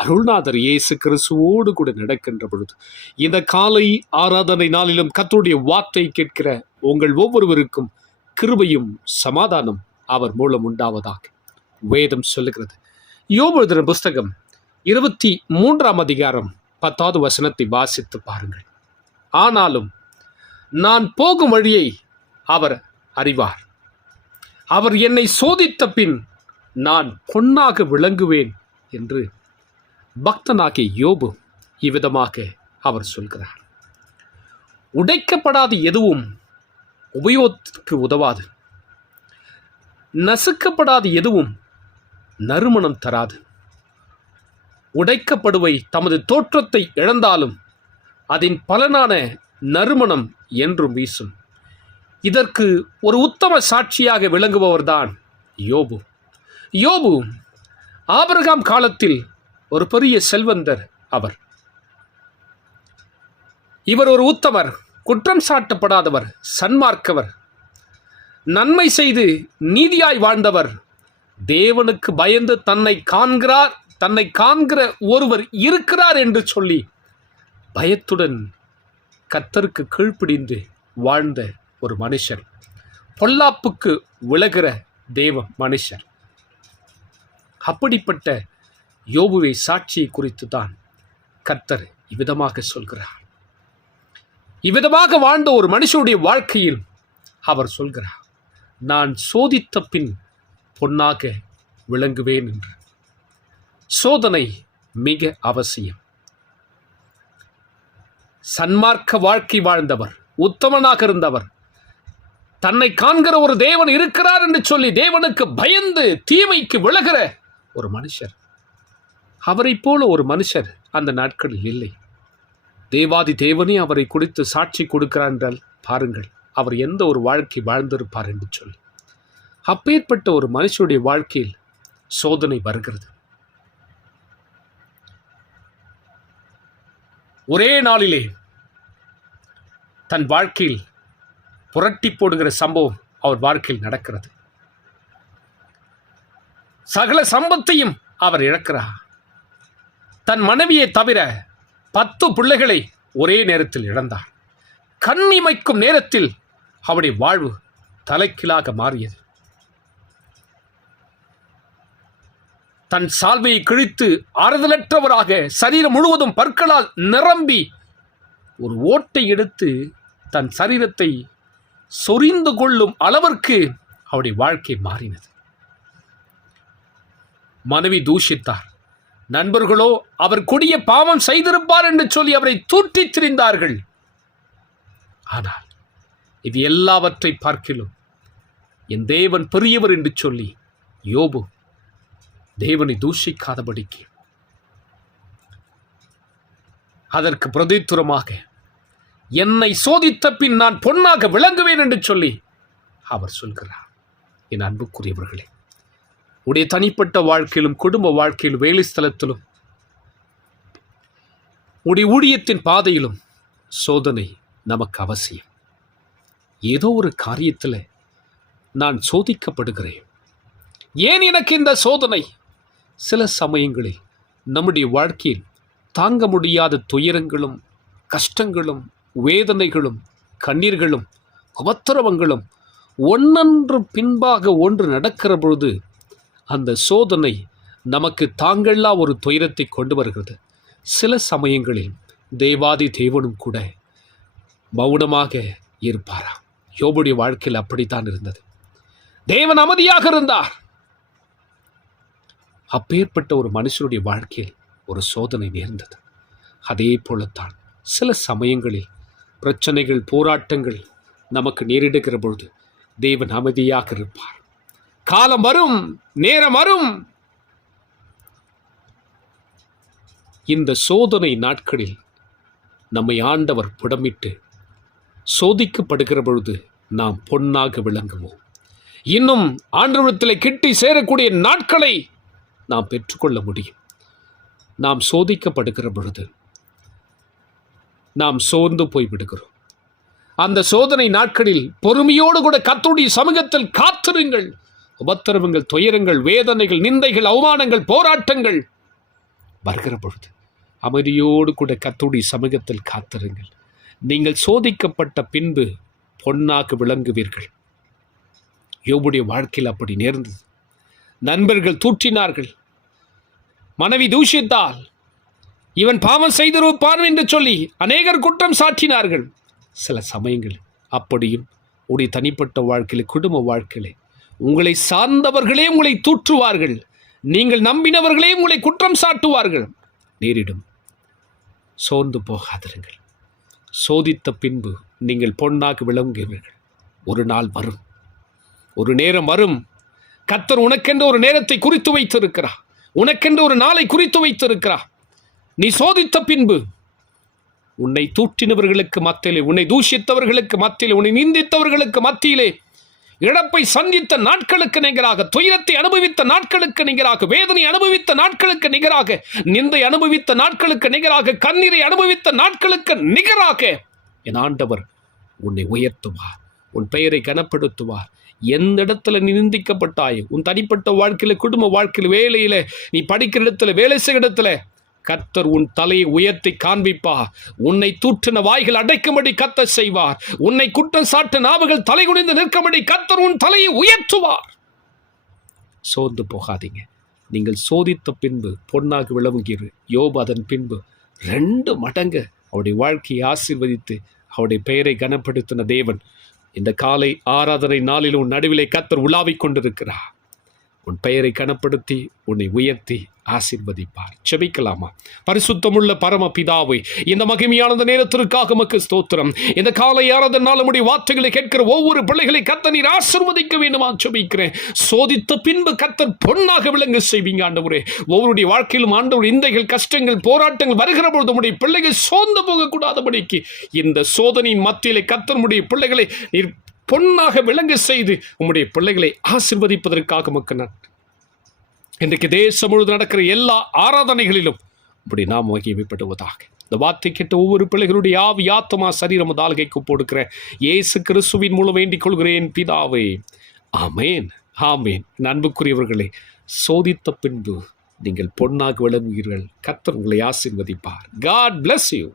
அருள்நாதர் இயேசு கிறிஸ்துவோடு கூட நடக்கின்ற பொழுது இந்த காலை ஆராதனை நாளிலும் கத்துடைய வார்த்தை கேட்கிற உங்கள் ஒவ்வொருவருக்கும் கிருபையும் சமாதானம் அவர் மூலம் உண்டாவதாக வேதம் சொல்லுகிறது. யோபுதன புஸ்தகம் இருபத்தி மூன்றாம் அதிகாரம் பத்தாவது வசனத்தை வாசித்து பாருங்கள். ஆனாலும் நான் போகும் வழியை அவர் அறிவார். அவர் என்னை சோதித்த பின் நான் பொன்னாக விளங்குவேன் என்று பக்தனாகிய யோபு இவ்விதமாக அவர் சொல்கிறார். உடைக்கப்படாத எதுவும் உபயோகத்திற்கு உதவாது. நசுக்கப்படாத எதுவும் நறுமணம் தராது. உடைக்கப்படுவை தமது தோற்றத்தை இழந்தாலும் அதன் பலனான நறுமணம் என்றும் வீசும். இதற்கு ஒரு உத்தம சாட்சியாக விளங்குபவர்தான் யோபு. யோபு ஆபிரகாம் காலத்தில் ஒரு பெரிய செல்வந்தர் அவர். இவர் ஒரு உத்தமர் குற்றம் சாட்டப்படாதவர் சன்மார்க்கவர். நன்மை செய்து நீதியாய் வாழ்ந்தவர். தேவனுக்கு பயந்து தன்னை காண்கிறார் தன்னை காண்கிற ஒருவர் இருக்கிறார் என்று சொல்லி பயத்துடன் கத்தருக்கு கீழ்ப்பிடிந்து வாழ்ந்த ஒரு மனுஷர். பொல்லாப்புக்கு விலகிற தேவ மனுஷர். அப்படிப்பட்ட யோபுவை சாட்சியை குறித்து தான் கர்த்தர் இவ்விதமாக சொல்கிறார். இவ்விதமாக வாழ்ந்த ஒரு மனுஷனுடைய வாழ்க்கையில் அவர் சொல்கிறார் நான் சோதித்த பின் பொன்னாக விளங்குவேன் என்று. சோதனை மிக அவசியம். சன்மார்க்க வாழ்க்கை வாழ்ந்தவர் உத்தமனாக இருந்தவர் தன்னை காண்கிற ஒரு தேவன் இருக்கிறார் என்று சொல்லி தேவனுக்கு பயந்து தீமைக்கு விலகிற ஒரு மனுஷர். அவரைப் போல ஒரு மனுஷர் அந்த நாட்களில் இல்லை. தேவாதி தேவனே அவரை குறித்து சாட்சி கொடுக்கிறார் என்றால் பாருங்கள் அவர் எந்த ஒரு வாழ்க்கை வாழ்ந்திருப்பார் என்று சொல்லி. அப்பேற்பட்ட ஒரு மனுஷனுடைய வாழ்க்கையில் சோதனை வருகிறது. ஒரே நாளிலே தன் வாழ்க்கையில் புரட்டி போடுகிற சம்பவம் அவர் வாழ்க்கையில் நடக்கிறது. சகல சம்பத்தையும் அவர் இழக்கிறார். மனைவியை தவிர பத்து பிள்ளைகளை ஒரே நேரத்தில் இழந்தார் கண்ணிமைக்கும் நேரத்தில் அவருடைய வாழ்வு தலைக்கிலாக மாறியது. தன் சால்வையை கிழித்து ஆறுதலற்றவராக சரீரம் முழுவதும் பற்களால் நிரம்பி ஒரு ஓட்டை எடுத்து தன் சரீரத்தை சொரிந்து கொள்ளும் அளவிற்கு அவருடைய வாழ்க்கை மாறினது. மனைவி தூஷித்தார். நண்பர்களோ அவர் கொடிய பாவம் செய்திருப்பார் என்று சொல்லி அவரை தூற்றித் திரிந்தார்கள். ஆனால் இது எல்லாவற்றை பார்க்கிலும் என் தேவன் பெரியவர் என்று சொல்லி யோபு தேவனை தூஷிக்காதபடிக்கு. அதற்கு பிரதித்துரமாக என்னை சோதித்த பின் நான் பொன்னாக விளங்குவேன் என்று சொல்லி அவர் சொல்கிறார். என் அன்புக்குரியவர்களே உடைய தனிப்பட்ட வாழ்க்கையிலும் குடும்ப வாழ்க்கையிலும் வேலை ஸ்தலத்திலும் உடைய ஊழியத்தின் பாதையிலும் சோதனை நமக்கு அவசியம். ஏதோ ஒரு காரியத்தில் நான் சோதிக்கப்படுகிறேன். ஏன் எனக்கு இந்த சோதனை? சில சமயங்களில் நம்முடைய வாழ்க்கையில் தாங்க முடியாத துயரங்களும் கஷ்டங்களும் வேதனைகளும் கண்ணீர்களும் உபத்திரவங்களும் ஒன்றொன்று பின்பாக ஒன்று நடக்கிற பொழுது அந்த சோதனை நமக்கு தாங்கள்லா ஒரு துயரத்தை கொண்டு வருகிறது. சில சமயங்களில் தேவாதி தேவனும் கூட மௌனமாக இருப்பாராம் யோபுடைய வாழ்க்கையில் அப்படித்தான் இருந்தது. தேவன் அமைதியாக இருந்தார். அப்பேற்பட்ட ஒரு மனுஷனுடைய வாழ்க்கையில் ஒரு சோதனை நேர்ந்தது. அதே போலத்தான் சில சமயங்களில் பிரச்சனைகள் போராட்டங்கள் நமக்கு நேரிடுகிற பொழுது தேவன் அமைதியாக இருப்பார். காலம் வரும் நேரம் வரும். இந்த சோதனை நாட்களில் நம்மை ஆண்டவர் புடமிட்டு சோதிக்கப்படுகிற பொழுது நாம் பொன்னாக விளங்குவோம். இன்னும் ஆண்டவரத்தில் கிட்டி சேரக்கூடிய நாட்களை நாம் பெற்றுக்கொள்ள முடியும். நாம் சோதிக்கப்படுகிற பொழுது நாம் சோர்ந்து போய் விடுகிறோம் அந்த சோதனை நாட்களில் பொறுமையோடு கூட கத்துடைய சமூகத்தில் காத்திருங்கள். உபத்திரவங்கள் துயரங்கள் வேதனைகள் நிந்தைகள் அவமானங்கள் போராட்டங்கள். வருகிற பொழுது அமைதியோடு கூட கத்துடி சமூகத்தில் காத்திருங்கள். நீங்கள் சோதிக்கப்பட்ட பின்பு பொன்னாக விளங்குவீர்கள். யோபுடைய வாழ்க்கையில் அப்படி நேர்ந்தது. நண்பர்கள் தூற்றினார்கள். மனைவி தூஷித்தால் இவன் பாவம் செய்திருப்பான் என்று சொல்லி அநேகர் குற்றம் சாட்டினார்கள் சில சமயங்கள் அப்படியும் உடைய தனிப்பட்ட வாழ்க்கையில் குடும்ப வாழ்க்கையிலே உங்களை சார்ந்தவர்களே உங்களை தூற்றுவார்கள். நீங்கள் நம்பினவர்களே உங்களை குற்றம் சாட்டுவார்கள். நேரிடும். சோர்ந்து போகாதிருங்கள். சோதித்த பின்பு நீங்கள் பொன்னாக விளங்குவீர்கள். ஒரு நாள் வரும். ஒரு நேரம் வரும். கத்தர் உனக்கென்று ஒரு நேரத்தை குறித்து வைத்திருக்கிறார். உனக்கென்று ஒரு நாளை குறித்து வைத்திருக்கிறார். நீ சோதித்த பின்பு உன்னை தூற்றினவர்களுக்கு மத்தியிலே உன்னை தூஷித்தவர்களுக்கு மத்தியிலே உன்னை நிந்தித்தவர்களுக்கு மத்தியிலே இழப்பை சந்தித்த நாட்களுக்கு நிகராக துயரத்தை அனுபவித்த நாட்களுக்கு நிகராக வேதனை அனுபவித்த நாட்களுக்கு நிகராக நிந்தை அனுபவித்த நாட்களுக்கு நிகராக கண்ணீரை அனுபவித்த நாட்களுக்கு நிகராக என் ஆண்டவர் உன்னை உயர்த்துவார் உன் பெயரை கனப்படுத்துவார். எந்த இடத்துல நீ நிந்திக்கப்பட்டாய் உன் தனிப்பட்ட வாழ்க்கையில் குடும்ப வாழ்க்கையில் வேலையில் நீ படிக்கிற இடத்துல வேலை செய்கிற இடத்துல கத்தர் உன் தலையை உயர்த்தி காண்பிப்பார் உன்னை தூற்றின வாய்கள் அடைக்கும்படி கத்தர் செய்வார். உன்னை குற்றம் சாட்டு நாவுகள் தலை குனிந்து நிற்கும்படி கத்தர் உன் தலையை உயர்த்துவார். சோர்ந்து போகாதீங்க. நீங்கள் சோதித்த பின்பு பொன்னாக விளங்குகிற யோபு அதன் பின்பு ரெண்டு மடங்கு அவருடைய வாழ்க்கையை ஆசீர்வதித்து அவருடைய பெயரை கனப்படுத்தின தேவன். இந்த காலை ஆராதனை நாளிலும் உன் நடுவிலே கத்தர் உலாவிக் கொண்டிருக்கிறார். உன் பெயரை கனப்படுத்தி உன்னை உயர்த்தி ஆசீர்வதிப்பார். செபிக்கலாமா பரிசுத்தமுள்ள பரம பிதாவை இந்த மகிமையான இந்த நேரத்திற்காக மக்கு ஸ்தோத்திரம். இந்த காலையானது ஆராதனை நாள் நம்முடைய வார்த்தைகளை கேட்கிற ஒவ்வொரு பிள்ளைகளை கத்த நீர் ஆசிர்வதிக்க வேண்டுமா? செபிக்கிறேன் சோதித்த பின்பு கத்தர் பொன்னாக விளங்க செய்வீங்க ஆண்டவரே. ஒவ்வொருடைய வாழ்க்கையிலும் ஆண்டவர் இந்தைகள் கஷ்டங்கள் போராட்டங்கள் வருகிற பொழுது நம்முடைய பிள்ளைகள் சோர்ந்து போகக்கூடாதபடிக்கு இந்த சோதனையின் மத்தியிலே கத்தனுடைய பிள்ளைகளை நீர் பொன்னாக விளங்க செய்து உம்முடைய பிள்ளைகளை ஆசிர்வதிப்பதற்காக மக்கள் நன்றி. இன்றைக்கு தேசம் முழுவதும் நடக்கிற எல்லா ஆராதனைகளிலும் இப்படி நாம் மகிமைப்படுவதாக இந்த வார்த்தை கேட்ட ஒவ்வொரு பிள்ளைகளுடைய ஆவி ஆத்மா சரீரம் தாழ்கைக்கு போடுக்கிற இயேசு கிறிஸ்துவின் மூலம் வேண்டிக் கொள்கிறேன் பிதாவே. ஆமேன் ஆமேன். அன்புக்குரியவர்களே சோதித்த பின்பு நீங்கள் பொன்னாக விளங்குவீர்கள். கத்தர் உங்களை ஆசிர்வதிப்பார். God bless you